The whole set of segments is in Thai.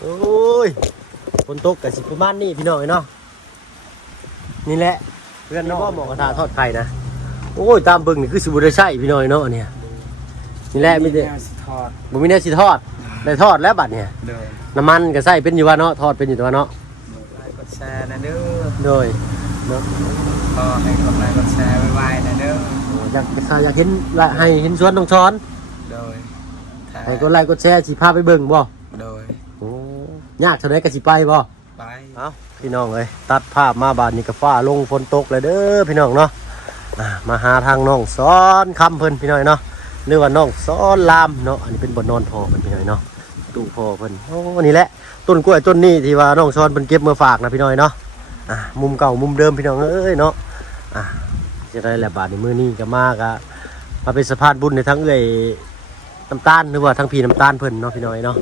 โอ้ยฝนตกกับสิประมาณนี้พี่น้องเนาะนี่แหละเพื่อนน้องหมอกระทะทอดไข่นะโอ้ยตามเบิ่งนี่คือสิบ่ได้ใช่พี่น้องเนาะเนี่ยนี่แหละมีแต่บ่มีแนวสิทอดได้ทอดแล้วบัดเนี่ยน้ำมันก็ใส่เป็นอยู่ว่าเนาะทอดเป็นอยู่ตัวเนาะกดแชร์นะเด้อโดยเนาะก็ให้กดไลค์กดแชร์ไว้นะเด้ออยากเห็นให้เห็นสวนน้องช้อนโดยให้กดไลค์กดแชร์สิพาไปเบิ่งบ่โดยโอ้ยากเท่าใดก็สิไปบ่ไปเอ้าพี่น้องเอ้ยตัดภาพมาบาดนี้ก็ฟ้าลงฝนตกเลยเด้อพี่น้องเนาะมาหาทางน้องซ้อนคำเพิ่นพี่น้องเนาะหรือว่าน้องซ้อนลามเนาะอันนี้เป็นบ่อนนอนพ่อเพิ่นพี่น้องเนาะตู้พ่อเพิ่นโอ้นี่แหละต้นกล้วยต้นนี้ที่ว่าน้องซ้อนเพิ่นเก็บมาฝากนะพี่น้องเนาะมุมเก่ามุมเดิมพี่น้องเอ้ยเนาะจะได้แหละบาดนี้มื้อนี้ก็มาเป็นสะพานบุญในทั้งเอ้ยน้ำตาลหรือว่าทั้งพี่น้ำตาลเพิ่นเนาะพี่น้องเนาะ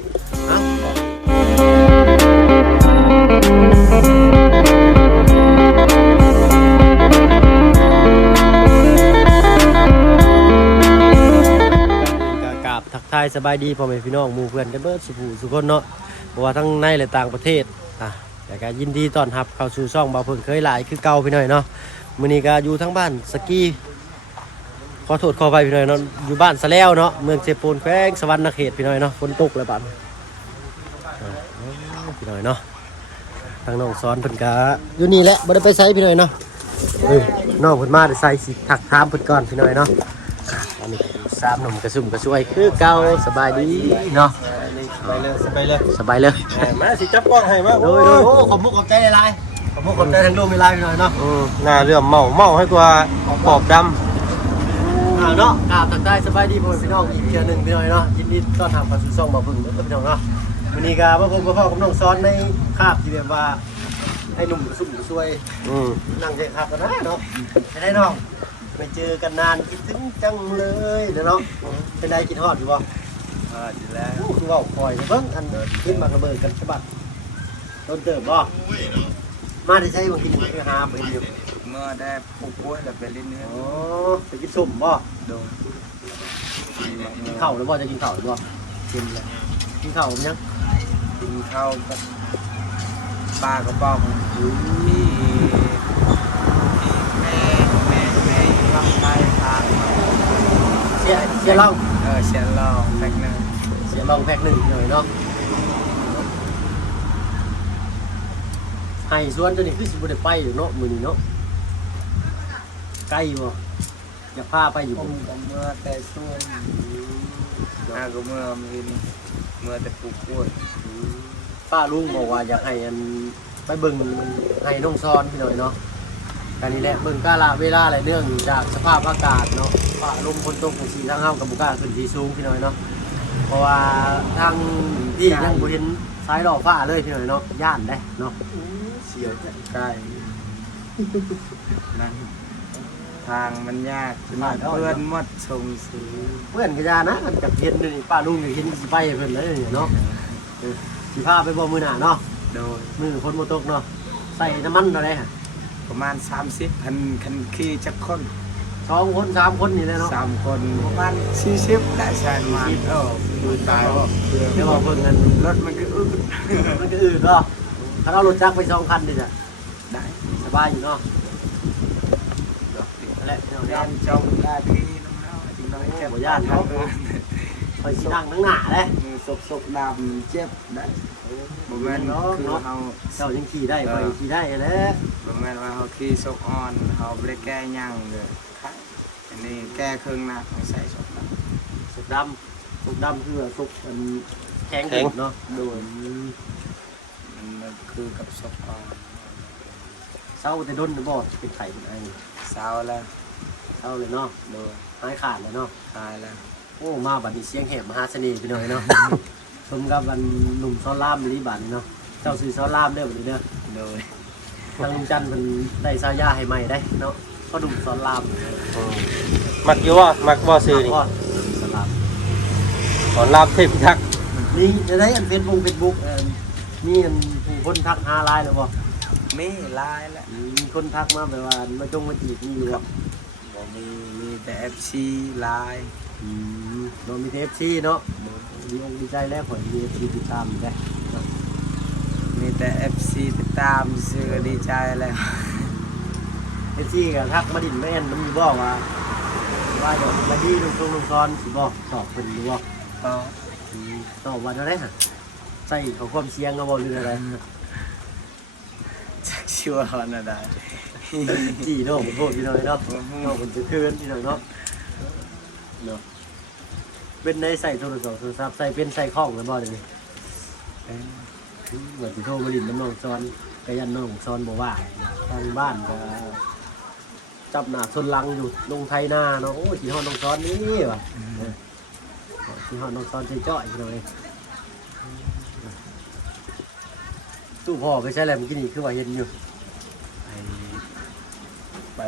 ทักทายสบายดีพ่อแม่พี่น้องหมู่เพื่อนกันเบิดสุขคนเนาะบ่ว่าทั้งในและต่างประเทศแต่ก็ยินดีต้อนรับเข้าสู่ช่องบ่าวเพิ่งเคยหลายคือเก่าพี่น้อยเนาะมื้อนี้ก็อยู่ทั้งบ้านสกีขอโทษขออภัยพี่น้อยเนาะอยู่บ้านสะแล้วเนาะเมืองเซโปนแขวงสวรรณเขตพี่น้อยเนาะฝนตกแล้วบัดพี่น้อยเนาะทางน้องสอนเพิ่นก็อยู่นี่แหละบ่ได้ไปไสพี่น้อยเนาะน้องเพิ่นมาได้ใส่สิทักถามเพิ่นก่อนพี่น้อยเนาะอันนี้สามหนุ่มกระซุ่มกระซวยคือเก่าสบายดีเนาะสบายเลยมาสิจับกล้องให้มาโดยโอ้ขอบมุกขอบใจหลายๆขอบมุกขอบใจทั้งโลกหลายๆพี่น้อยเนาะหน้าเรื่องเมาให้กว่าปอบดำเนาะกราบทักทายสบายดีพ่อพี่น้องอีกเทื่อนึงพี่น้อยเนาะยินดีต้อนรับเข้าสู่ช่องบ่าวเพิ่งเด้อพี่น้องเนาะวันนี้ก็มาพบกับพ่อกับน้องซ้อนในคาบที่แบบว่าให้หนุ่มกระซุ่มกระซวยนั่งเทคาบกันนะเนาะไม่ได้น้องไม่เจอกันนานคิดถึงจังเลยเนาะเป็นไรกินฮอดอยู่บ่ดีแล้วคือว่าคอยเบิ่งอันขึ้นมากระเบิดกันฉบับต้นเติบบ่มาได้ใช้บางทีไปหาไปอยู่เมื่อได้ปลูกกล้วยแล้วไปเล่นเนื้ออ๋อไปกินส้มบ่โดนกินข้าวหรือบ่จะกินข้าวหรือบ่กินเลยกินข้าวมั้ยยังกินข้าวกับปลากระป๋องที่แม่ทำได้ทางเสียเหล้าเสียเหล้าแพ็คหนึ่งเสียเหล้าแพ็คหนึ่งหน่อยเนาะให้ส่วนตัวนี้คือสิบ่ได้ไปอยู่เนาะมื้อนี้เนาะใกล้บ่อยากพาไปอยู่ผมเมื่อแต่ช่วงก็เมื่อแต่ปลูกกล้วยป้าลุงบอกว่าอยากให้อันไปเบิ่งให้น้องซ้อนพี่หน่อยเนาะการนี้แหละเบิ่งกาลเวลาอะไรเรื่องจากสภาพอากาศเนาะฟ้าลมฝนตกของสีทางเฮากับบุกล้าขึ้นที่สูงพี่หน่อยเนาะเพราะว่าทางที่ยังบ่เห็นสายดอกฟ้าเลยพี่หน่อยเนาะย่านได้เนาะเสียวใช่นั่นทางมันยากเพื่อนมดชมสีเพื่อนกระยานะมันกับเห็นนี่ป้าลุงนี่เห็นสิไปเพิ่นเลยเนาะสิพาไปบ่มื้อหน้าเนาะโดยมือฝนบ่ตกเนาะใส่น้ำมันเท่าใดฮะประมาณ30คันขี่จักคน2คน3คนนี่แหละเนาะ3คนประมาณ40ได้ใช่มาดูตายบ่เดี๋ยวเพิ่นกันรถมันก็อึดเนาะถ้าเอารถจักรไป2คันนี่จ้ะได้สบายอยู่เนาะนั่นแหละย่านจงได้ที่น้องๆจริงๆเจ็บบ่ย่านเขาคอยสินั่งทั้งหน้าเด้ศกดำเจ็บได้บ่แม่นคือเฮาเจ้ายังขี่ได้ไปขี่ได้แหละบ่แม่นว่าเฮาขี่ศกอ่อนเฮาบ่ได้แก้หยังเลยอันนี้แก้ครึ่งหน้าใส่ศกดำศกดำคือศกมันแข็งเนาะโดยมันคือกับศกอ่อนเศร้าแต่ด้นบ่เป็นไข่เป็นไอ้เศร้าแล้วเศร้าเลยเนาะโดยหายขาดเลยเนาะหายแล้วโอ้มาบัดนี้เสียงแหบมหาเสน่ห์ไปหน่อยเนาะชมกับวันหนุ่มซ้อนล่ามนี่บัดนี้เนาะเจ้าซื้อซ้อนล่ามเด้อบัดนี้เด้อโดยทางลุงจันทร์มันได้ซาย่าให้ใหม่ได้เนาะก็หนุ่มซ้อนล่ามมักอยู่ว่ามักบ่ซื้อนี่ซ้อนล่ามเทพพิทักษ์นี่จะได้อันเฟซบุ๊กนี่อันคนทักหาไลน์หรือบ่มีไลน์แหละมีคนทักมาแบบว่ามาจงมาจีบนี่อยู่ครับ บ่มีแต่ FC ไลน์ เรามีเอฟซีเนาะดีอกดีใจแล้วผลมีเอฟซีติดตามได้ มีแต่ FC ติดตามซื้อก็ดีใจแล้ว เอฟซีกับทักมาดินแม่นมันมีบอกว่าเดี๋ยวมาดีลงซ้อนสิบอกตอบเป็นหรือบอก ก็ ตอบวันอะไรฮะใส่เขาความเสียงก็บอกหรืออะไร จักชัวร์วันอะไร จีเนาะผมโทษพี่น้อยเนาะเนาะผมจะคืนพี่น้อยเนาะเนาะเป็นในใส่โทรศัพท์ใส่เป็นใส่ข้องแล้วบ่เดี๋ยวนี้เหมือนที่โทรมาดินน้ำน้องซ้อนกยันน้องซ้อนบอกว่าทางบ้านก็จับหนาชนลังอยู่ลงไทยนาเนาะโอ้ยที่ห้องน้องซ้อนนี่ว่ะที่ห้องน้องซ้อนใจจ้อยพี่น้อยตู้พ่อไปใช้อะไรเมื่อกี้นี่คือว่าเห็นอยู่ ไป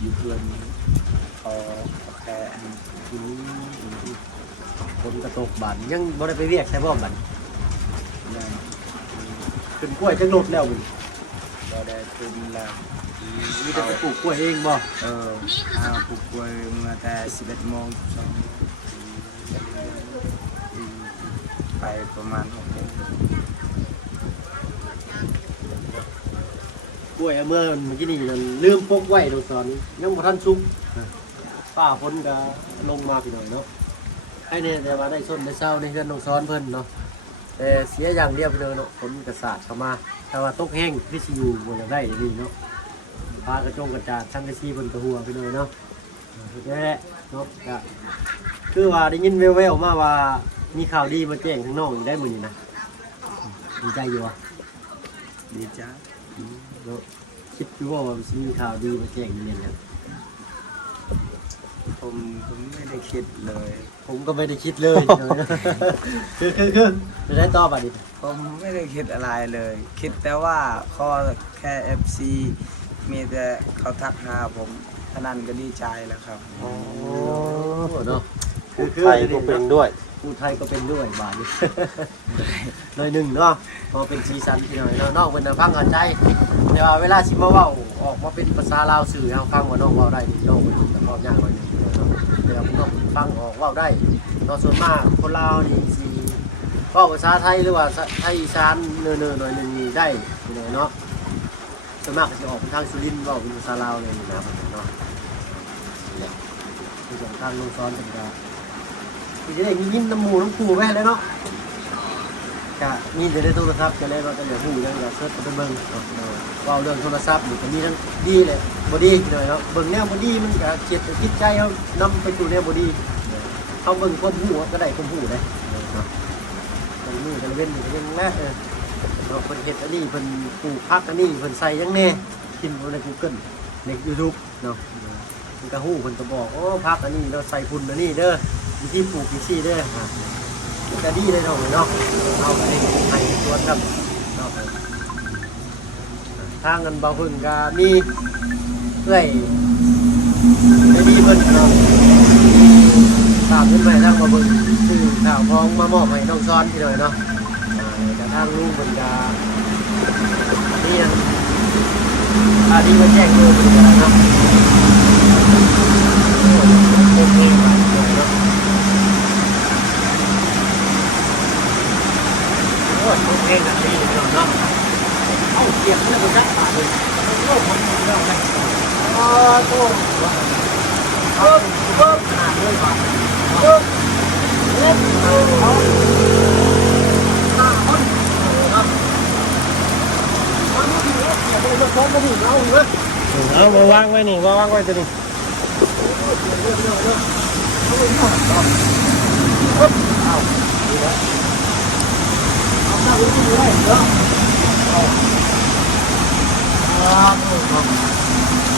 อยู่เพื่อนพอแค่ คนกระตกบานยังบ่ได้ไปเรียกใช่บ่บัน นั่น ขึ้นกล้วยจังลดแล้วมึง ก็ได้ทุนแล้ว มีแต่ไปปลูกกล้วยเองบ่ ปลุกไว้เมื่อแต่11 โมงไปประมาณ6 โมง กล้วยเมื่อกี้นี่นั่นลืมพกไว้ตรงสอนยังบ่ทันสุกป้าฝนก็ลงมาพี่หน่อยเนาะให้เนี่ยแต่ว่าได้ส้นได้เช้าในเฮือนน้องซ้อนเพิ่นเนาะแต่เสียอย่างเดียวพี่น้อยเนาะฝนกระสาดเข้ามาแต่ว่าตกแห้งพี่สิอยู่บ่อยากได้นี่เนาะพากระจงกระจาดช่างกระซีเพิ่นกระหัวพี่น้อยเนาะแค่เนาะก็คือว่าได้ยินแว่วๆมาว่ามีข่าวดีมาแจ้งข้างนอกอีกได้มื้อนี้นะดีใจอยู่อ่ะ ดีจ้า คิดดูว่ามันจะมีข่าวดีมาแจ้งอยู่เนี่ยนะ ผมไม่ได้คิดเลย ผมก็ไม่ได้คิดเลย คือจะได้ต่อบัดนี้ ผมไม่ได้คิดอะไรเลย คิดแต่ว่าข้อแค่ FC มีแต่เขาทักหาผมเท่านั้นก็ดีใจแล้วครับ โอ้เนาะ ไทยก็เป็นด้วย พูดไทยก็เป็นด้วยบาดนี้ หน่อยหนึ่งเนาะพอเป็นซีซันพี่หน่อยเนาะนอกเป็นฟังเข้าใจแต่ว่าเวลาสิมาเว้าออกมาเป็นภาษาลาวสื่อให้ฟังว่าน้องเว้าได้นี่น้องเป็นแต่ความยากหน่อยหนึงเนาะแต่เราต้องฟังออกเว้าได้เนาะส่วนมากคนลาวนี่สิเว้าภาษาไทยหรือว่าไทยอีสานเนื้อๆหน่อยหนึงนี่ได้พี่หน่อยเนาะส่วนมากก็สิออกเป็นทางสุรินทร์เว้าเป็นภาษาลาวเลยนี่นะเนาะนี่แหละคือสองทางลงซ้อนกันก็ที่จะได้ยิ้มน้ำหมูน้ำปูไปเลยเนาะก็มีแต่ในโทรศัพท์จะเล่นเราจะเหลือหูยังอย่าเซิร์ชไปเบิ่งเนาะว่าเรื่องโทรศัพท์นี่ก็มีทั้งดีเลยบ่ดีหน่อยเนาะเบิ่งแนวบ่ดีมันก็เจ็บจิตใจเฮานำไปสู่แนวบ่ดีเฮาเบิ่งความหูก็ได้ความหูได้เนาะมันมือกันเว้นอยู่ยังแลเนาะเพิ่นเฮ็ดอันนี้เพิ่นปลูกผักอันนี้เพิ่นใส่ยังแน่กินใน Google ใน YouTube เนาะมันก็ฮู้เพิ่นก็บอกโอ้ผักอันนี้เราใส่พุ่นอันนี้เด้อวิธีปลูกวิธีเด้อจะดีเลยเนาะเอาไปให้สวนครับเนาะทางกันเบาพึ่งก็มีเพื่อยได้ดีเพิ่นเนาะตามขึ้นไปทางเบาพึ่งซื้อข่าวพองมามอบให้น้องซ้อนพี่หน่อยเนาะแต่ทางลูกเพิ่นก็นี่ยังดีมาแจ้งลูกเพิ่นก็เนาะโอเคเนาะโอ้ยโอเคนะนี่เนาะเอาเกียบเรื่องมันจักปากเลยโอ้ผมเรื่องอะไรอ๋อโอ้เอาเพิ่มขนาดเลยว่ะเพิ่มเล่นเอาคนครับมันไม่ดีเกียบเลยมันซ้อนมาดิเอาอยู่เว้ย เอามาวางไว้นี่มาวางไว้ตัวนี้ เอาดีแล้วเอาหน้าอุ้ยดูได้เนาะครับ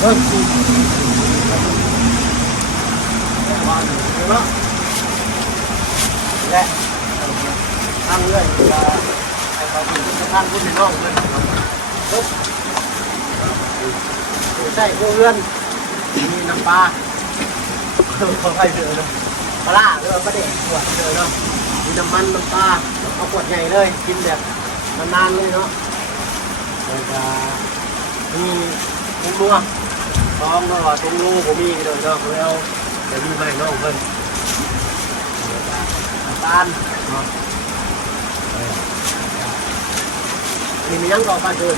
เริ่มกินและทางเรื่อยจะให้เขาดูทางคุณในน้องเลยปุ๊บใช่เพื่อนมีน้ำปลาเขาให้เจอเลยปลาหรือว่าปลาเด็กขวดเจอเนาะมีน้ำมันน้ำปลาเอาขวดใหญ่เลยกินแบบนานๆเลยเนาะแล้วก็มีกุ้งนัว ท้องเพราะว่าตรงนู้นผมมีกันเลยเนาะแล้วจะมีไม่น้องเพิ่นตาลเนาะนี่มียังต่อไปด้วย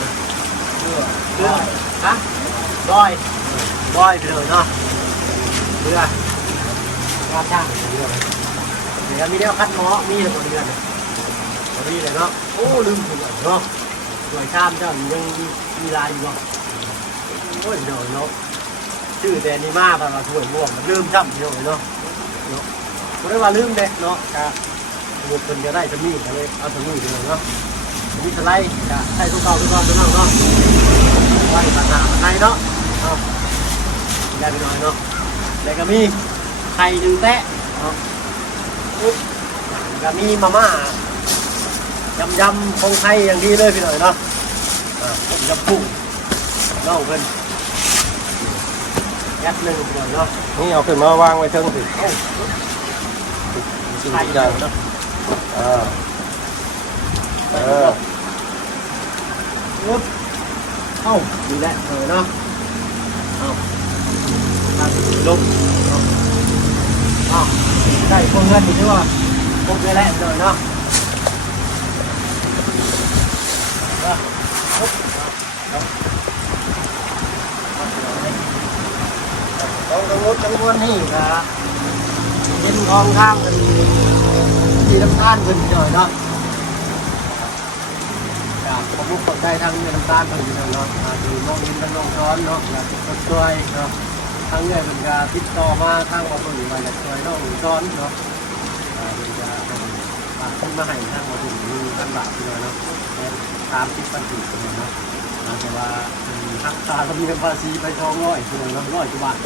เรือฮะบอยไปเลยเนาะเรือว่าจ้างเรือเดี๋ยวมีเดียวคัดหมอมีเลยเรือเนี่ยมีเลยเนาะโอ้ลืมถึงเนาะสวยข้ามเจ้ายังมีลายอยู่เนาะโอ้ยเดี๋ยวเนาะชื่อแต่นี่มาแบบว่าสวยม่วงมันลืมจำเดียวเนาะไม่ได้ว่าลืมเด็กเนาะครับบุกคนจะได้จะมีก็เลยเอาจะมีไปเลยเนาะมีสไลด์จะใส่ทุกเก่าทุกตอนทุกน้องเนาะไว้ปัญหาในเนาะได้ไปหน่อยเนาะแล้วก็มีไข่ดึงแตะเนาะก็มีมาม่ายำของไทยอย่างดีเลยพี่หน่อยเนาะยำกุ้งน้องเพิ่นแอปหนึ่งพี่หน่อยเนาะ นี่เอาขึ้นมาวางไว้เทิงสิ ไข่เนาะ เอ้าดูแลเนาะเอ้าลงเอ้าได้พวกเงินอยู่ด้วยว่าพวกแหละเลยเนาะต้องกังวลนี่ครับเป็นทองข้างเป็นที่น้ำตาลเป็นหน่อยเนาะผมมุกคนได้ทั้งเงินน้ำตาลทั้งเงินเนาะดูน้องยินทั้งน้องช้อนเนาะอยากจะช่วยเนาะทั้งเงินเป็นการติดต่อมาทางของคนอื่นมาอยากช่วยน้องช้อนเนาะเป็นการขึ้นมาให้ทางของคนอื่นท่านบาทเลยเนาะตามที่ปันติเนาะแต่ว่าทักษะก็มีภาษีไป200เนาะ100 กว่าบาท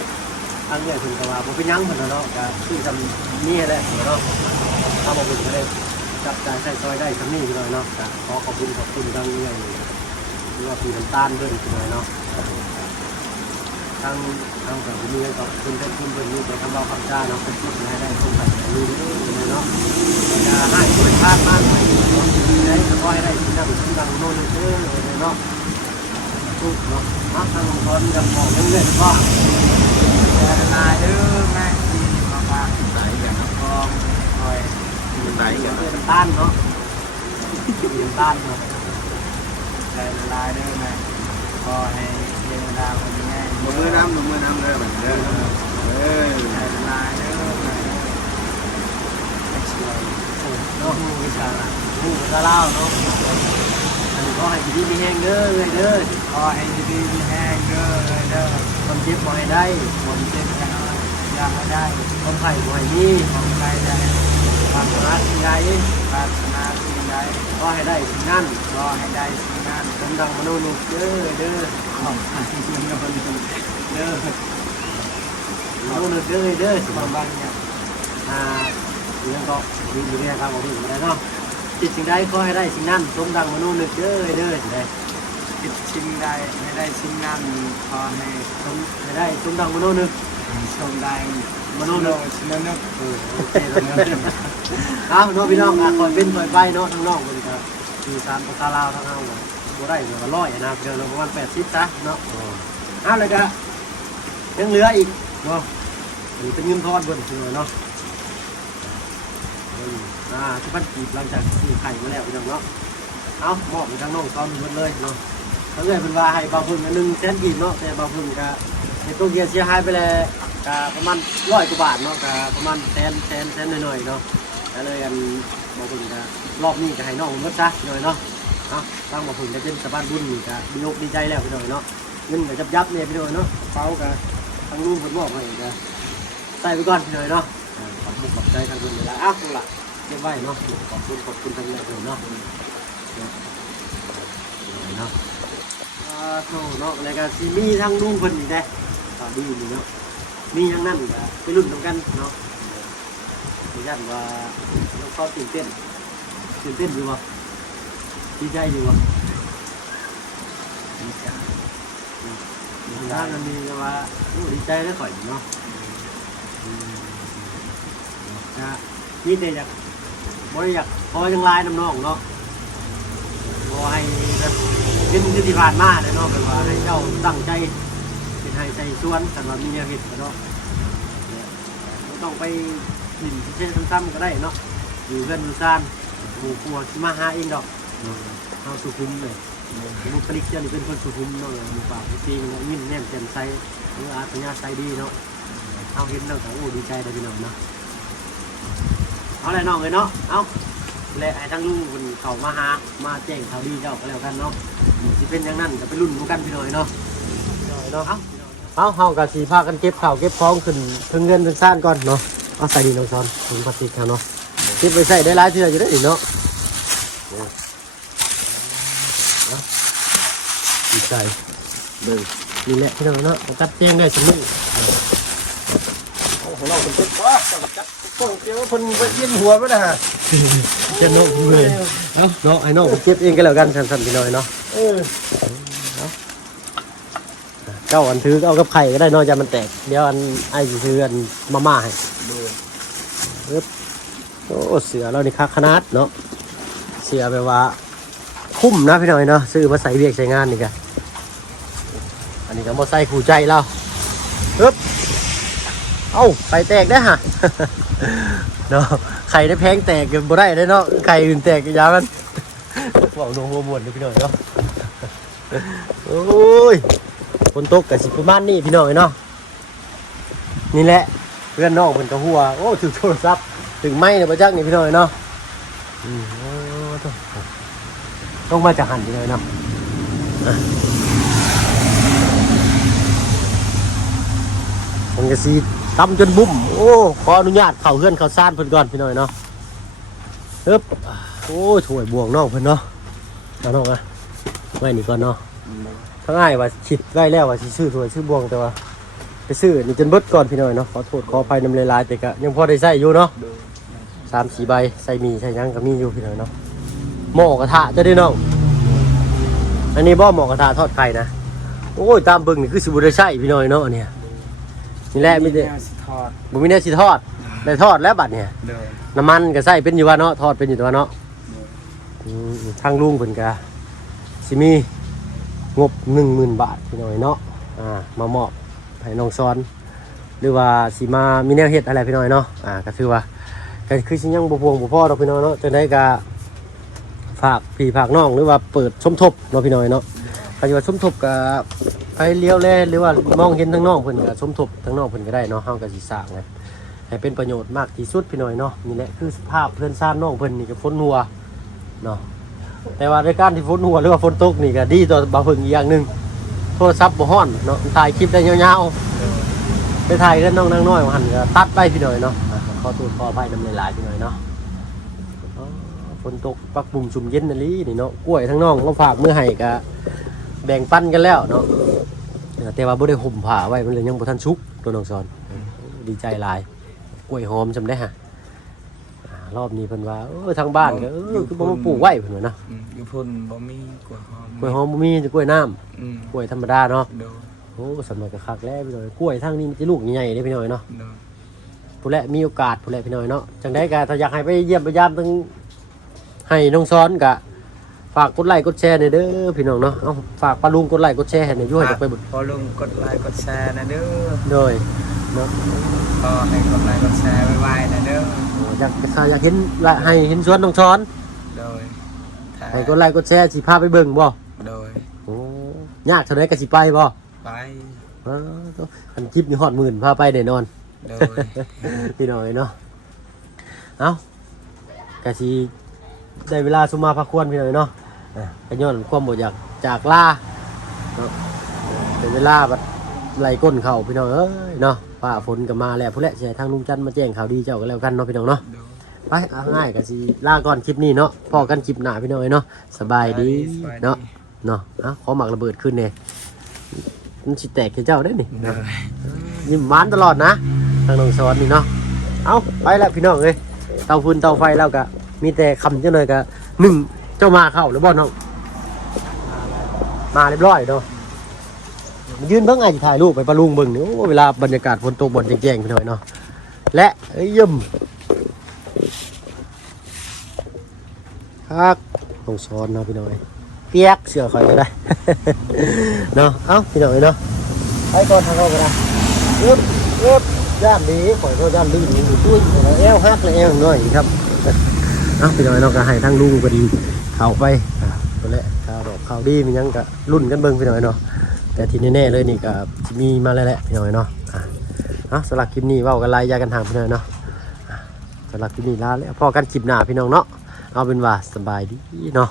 ทางเงินถึงกับว่าผมเป็นยังเหมือนเนาะก็คือทำนี่แหละเนาะถ้าบอกคุณก็ได้จับจ่ายใช้ซอยได้ทั้งนี้เลยเนาะขอขอบคุณทั้งเรื่องที่ว่าพี่น้ำตาลด้วยเลยเนาะทั้งกับพี่นี่ก็คุณท่านคุณเป็นนี่ไปทำเราคำจ้าเนาะเป็นผู้ให้ได้ตรงไหนนี่เลยเนาะจะให้คุณพลาดมากเลยได้ขอให้ได้ที่นั่งที่นั่งโน่นนี่เลยเนาะทุกเนาะมาทางตอนกับหมอเรื่อยๆก็แต่ละลายเด้อแม่ที่มาฝากใส่อย่างน้ำทองคอยใส่อย่างน้ำตาลเนาะน้ำตาลเนาะแต่ละลายเด้อแม่ก็ให้เรียนดาวคนง่ายมือน้ำเลยแบบเด้อแต่ละลายเด้อแม่เนาะวิชาผู้จะเล่าเนาะอันนี้ก็ให้ดีมีแห้งเด้อเลยเด้อก็ให้ดีมีแห้งเด้อเลยเด้อคนเจ็บบ่ให้ได้คนเจ็บกันน้อยอยากให้ได้คนไข้บ่ให้มีคนไข้ได้ปรารถนาสิ่งใดปรารถนาสิ่งใดก็ให้ได้สิ่งนั้นก็ให้ได้สิ่งนั้นสมดังมโนนุเด้อเด้อเด้อมโนนุเด้อเด้อส บา บาง บางเนี่ยเรื่องก็ดีอยู่เนี่ยครับผมแล้วเนาะจิตสิ่งใดก็ให้ได้สิ่งนั้นสมดังมโนนุเด้อเด้อได้คิดสิ่งใดให้ได้สิ่งนั้นขอให้ได้สมดังมโนนุชมได้มโนนุชินนุโอเคครับน้องพี่น้องคอยเป็นคอยไปเนาะทั้งน้องคนก็คือการภาษาลาวทั้งเอาบ่ได้เดี๋ยว100นะเดือนละประมาณ80ซะเนาะเลยก็ยังเหลืออีกเนาะนี่เป็นเงินทอนเบิ่นคือเนาะที่พันกีบหลังจากซื้อไข่มาแล้วพี่น้องเนาะเอามอบไปทางน้องซ้อนหมดเลยเนาะเขาเลยเป็นว่าให้บางพึ่ง100,000กีบเนาะแต่บางพึ่งก็ในตัวเกียร์เสียหายไปแล้วก็ประมาณ100 กว่าบาทเนาะก็ประมาณแสนหน่อยๆเนาะก็เลยอันบางพึ่งก็รอบนี้ก็ให้น้องหมดซะหน่อยเนาะตั้งบางพึ่งจะเป็นสะพานบุญนี่ก็ดีอกดีใจแล้วพี่น้องเนาะเงินก็ยับเนี่ยพี่น้องเนาะเป้าก็ทางนู้นผมบอกให้ก็ใส่ไปก่อนพี่น้องเนาะขอบใจทางคุณเลยละอ้าวล่ะเก็บไว้เนาะขอบคุณทางนี้เลยเนาะเนาะโถเนาะรายการซีมีทั้งนุ่งคนนี่ได้ดีนี่เนาะมีทั้งนั้นไปรุ่นตรงกันเนาะยันว่าเขาตื่นเต้นอยู่วะดีใจอยู่วะถ้ามันมีว่าดีใจได้ข่อยเนาะนี่แต่อยากบ่อยากพอยังลายน้ำน้องเนาะพอให้แบบเป็นที่ผ่านมาเลยเนาะแบบว่าให้เจ้าตั้งใจเป็น ให้ใส่สวนกันว่ามีแนวเห็ดเนาะไม่ต้องไปหินที่เช่นซ้ำๆก็ได้เนาะอยู่เพื่อนอยู่ซ่านหมู่ครัวที่มาหาเองดอกเอาสุขุมเลยบุคลิกเจ้านี่เป็นคนสุขุมเนาะมีปากมีซีมันยิ้มแย้มแจ่มใสอาสัญญาใสดีเนาะเอาเห็นแล้วก็โอ้ดีใจได้พี่น้องเนาะเอาอะไรน้องเลยเนาะเอาและไอ้ทั้งลุงคนเขามาหามาแจ้งข่าวดีเจ้าก็แล้วกันเนาะสิเป็นอย่างนั้นจะไปรุ่นกันพี่น้อยเนาะเนาะเอาเฮากับสีพากันเก็บข่าวเก็บของขึ้นถึงเงินถึงซ่านก่อนเนาะเอาใส่ดินลงซ้อนถุงพลาสติกเนาะเก็บไปใส่ได้หลายเทื่ออยู่ได้เนาะดีใจเบิ่งนี่แหละพี่น้องเนาะกัดเตียงได้สมุนของเราเป็นเจ็บว่าจับต้องเกี่ยวคนไปเยี่ยมหัวไปนะฮะเจ็บน้องเลยเอาเนาะไอ้น้องเก็บเองก็แล้วกันสั้นๆพี่น้อยเนาะเจ้าอันถือเอากับไข่ก็ได้เนาะจะมันแตกเดี๋ยวอันไอ้ถืออันมาม่าให้โอ้เสือเรานี่คักขนาดเนาะเสือแบบว่าคุ้มนะพี่น้อยเนาะซื้อมาใส่เวียกใส่งานนี่กันอันนี้ก็มาใส่ขู่ใจเราปึ๊บเอ้าไข่แตกได้ฮะเนาะไข่ได้แพงแตกกันบ่ได้ได้เนาะไข่อื่นแตกยามันบอกโน้หัวหมดเลยพี่น้อยเนาะโอ้ยฝนตกกับสิประมาณนี้พี่น้อยเนาะนี่แหละเพื่อนน้องเพิ่นก็หัวโอ้ถึงโทรศัพท์ถึงไม้เนี่ยประจักษ์นี่พี่น้อยเนาะต้องมาจากหันพี่น้อยเนาะมันก็สีตำจนบุ้มโอ้ขออนุญาตเข่าเพื่อนเข่าซ่านเพิ่นก่อนพี่น้อยเนาะปึ๊บโอ้ถวยบวงน้องเพิ่นเนาะเอาน้องนะไว้นี่ก่อนเนาะทั้งง่ายว่าคิดไว้แล้วว่าสิซื้อถวยซื้อบวงแต่ว่าไปซื้อนี่จนเบิดก่อนพี่น้อยเนาะขอโทษขออภัยนำลายๆแต่ก็ยังพอได้ใช้อยู่เนาะ3-4 ใบใส่มีใส่ยังก็มีอยู่พี่น้อยเนาะหม้อกระทะจะได้น้องอันนี้บ่หม้อกระทะทอดไข่นะโอ้ยตามเบิ่งนี่คือสิบ่ได้ใช้พี่น้อยเนาะเนี่ยนี่แหละมีแต่บ่มีแนวสิทอดได้ทอดแล้วบัดเนี่ยน้ำมันก็ใส่เป็นอยู่ว่าเนาะทอดเป็นอยู่ตัวเนาะทางลุงเพิ่นก็สิมีงบ 10,000 บาทพี่น้อยเนาะมามอบให้น้องซ้อนหรือว่าสิมามีแนวเฮ็ดอะไรพี่น้อยเนาะก็ถือว่าก็คือสิยังบ่พวงบ่พอดอกพี่น้อยเนาะจังได๋ก็ฝากพี่ฝากน้องหรือว่าเปิดสมทบเนาะพี่น้อยเนาะถ้าว่าสมทบก็ไปเลี้ยวแลหรือว่ามองเห็นทางน้องเพิ่นก็สมทบทางน้องเพิ่นก็ได้เนาะเฮาก็สิสร้างให้เป็นประโยชน์มากที่สุดพี่น้อยเนาะนี่แหละคือสภาพเพื่อนซ่านน้องเพิ่นนี่ก็ฝนหัวเนาะแต่ว่าในการที่ฝนหัวหรือว่าฝนตกนี่ก็ดีต่อบ่าวเพิ่นอีกอย่างนึงโทรศัพท์บ่ฮ้อนเนาะถ่ายคลิปได้ยาวๆไปถ่ายกับน้องนางน้อยว่าหั่นก็ตัดไปพี่น้อยเนาะขอโทษขออภัยนำหลายๆพี่น้อยเนาะฝนตกปักปุ่มชุ่มเย็นนั่นลีนี่เนาะกล้วยทั้งน้องมาฝากมื้อให้ก็แบ่งปันกันแล้วเนาะแต่ว่าบ่ได้ห่มผ้าไว้มันเลยยังบ่ทันสุกตัวน้องสอนดีใจหลายกล้วยหอมจำได้ฮะรอบนี้เพิ่นว่าทางบ้านก็คือบ่มาปลูกไว้เพิ่นว่าเนาะอยู่พุ่นบ่มีกล้วยหอมบ่มีแต่กล้วยน้ำกล้วยธรรมดาเนาะโอ้สำหรับก็คักแล้วพี่น้อยกล้วยทางนี้มันสิลูกใหญ่ๆเด้พี่น้อยเนาะผู้แลมีโอกาสผู้แลพี่น้อยเนาะจังได๋ก็ถ้าอยากให้ไปเยี่ยมไปยามทั้งให้น้องซ้อนก็ฝากกดไลค์กดแชร์หน่อยเด้อพี่น้องเนาะเอาฝากปาลุงกดไลค์กดแชร์ให้หน่อยอยู่ให้จักไปเบิ่งพอลุงกดไลค์กดแชร์นะเด้อโดยเนาะก็ให้กดไลค์กดแชร์ไว้ๆนะเด้ออยากเห็นให้เห็นสวนน้องซ้อนโดยให้กดไลค์กดแชร์สิพาไปเบิ่งบ่โดยโอ้ยากเท่าใดก็สิไปบ่ไปอันคลิปนี่ฮอด10,000พาไปแน่นอนโดยพี่น้อยเนาะเอ้าก็สิได้เวลาสุมาพักควรพี่น้อยเนาะก็ย้อนความบ่อยากจากลาเนาะเป็นเวลาบัดไหลก้นเข้าพี่น้องเอ้ยเนาะฟ้าฝนก็มาแล้วพุ่นแหละสิให้ทางลุงจันทร์มาแจ้งข่าวดีเจ้าก็แล้วกันเนาะพี่น้องเนาะไปง่ายก็สิลาก่อนคลิปนี้เนาะพอกันคลิปหน้าพี่น้องเนาะสบายดีเนาะขอหมักระเบิดขึ้นเนี่ยมันสิแตกให้เจ้าได้นี่ยิ้มหวานตลอดนะทางน้องสอนนี่เนาะเอาไปแล้วพี่น้องเอ้ยเตาฟืนเตาไฟแล้วก็มีแต่คำเจ้าหน่อยก็1เจ้ามาเข้าหรือบ่น้องมาเรียบร้อยเนาะยืนเบิ่งไอ้ถ่ายรูปไปปะลุงเบิ่งนี่เวลาบรรยากาศฝนตกบ่นแจ้งๆพี่น้อยเนาะและยิ้มครับต้องสอนเนาะพี่น้อยเปียกเสื้อคอยก็ได้เนาะเอ้าพี่น้อยเนาะ ไปก่อนทางเรากันนะเอ๊บย่านดีข่อยก็ย่านดีนี่ตุ้ยแอวฮักเลยแอวหน่อยครับพี่น้อยเราก็ให้ทั้งลุงกันเข้าไปตัวแหละข่าวดอกข่าวดีมียังก็รุ่นกันเบิ่งพี่น้อยเนาะแต่ที่แน่ๆเลยนี่ก็มีมาแล้วแหละพี่น้อยเนาะสำหรับคลิปนี้เว้ากันไล่ยากันทางพี่น้อยเนาะสำหรับคลิปนี้ลาแล้วพอกันคลิปหน้าพี่น้องเนาะเอาเป็นว่าสบายดีเนาะ